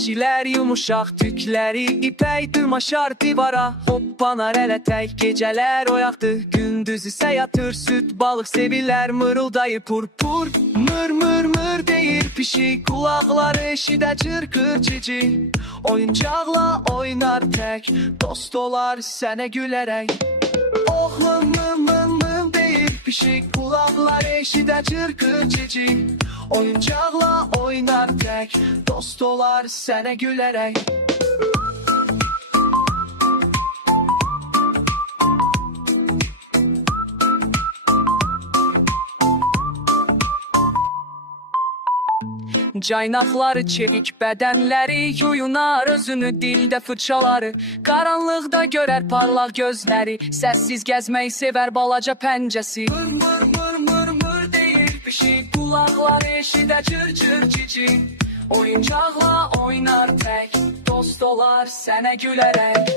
Dişilər yumuşaq, tükləri ipək dırmaşar divara. Hoppanar elə tək, gecələr oyaqdır, gündüz isə yatır. Süt balıq sevilər, mırıldayır purpur. Mır mır mır deyir pişik, kulaqları eşidə çırpır cici. Oyuncaqla oynar tək, dost olar sənə gülərək. Oğlum mım mım mım deyir pişik, kulaqları eşidə çırpır cici. Oyuncaqla oynar tək, dost olar sənə gülərək. Caynaqları çevik bədənləri, yuyunar özünü dildə fırçaları. Qaranlıqda görər parlaq gözləri, səssiz gəzmək sevər balaca pəncəsi. Mır mır mır mır mır deyir pişik, kulaqları eşidə çır çır cici. Oyuncaqla oynar tək, dost olar sənə gülərək.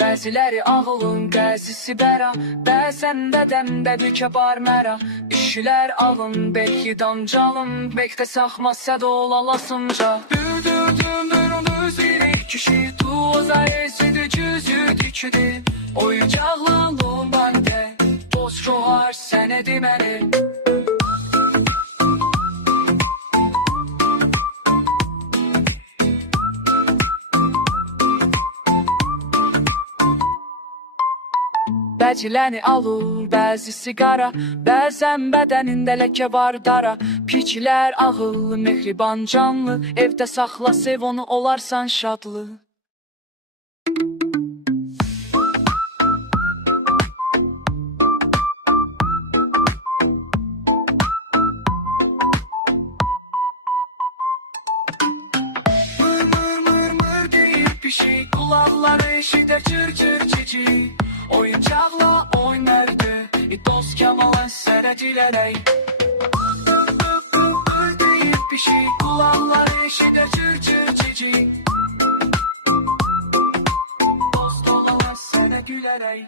Bəziləri ağılın qəzisi bəra, bəzən bədəndə dükə bar məra. İşlər ağın, belki dancalın, bekdə saxma sədə olalasınca. Düz irik kişi, tuza esidi cüzü dikidi. Oyuncaqla lumbandə, dost rohar sənə deməli. Bəciləni alır, bəzisi qara, bəzən bədənində ləkə var dara. Piklər ağıllı, mehriban canlı, evdə saxla sev onu, olarsan şadlı. Mır mır mır mır deyir pişik, kulaqları eşidə çır çır cici. Oyuncaqla oynardı, dost Kemala sənə dilərək. Deyib pişik, kulaqları eşidə çır çır cici. Dost olar sənə gülərək.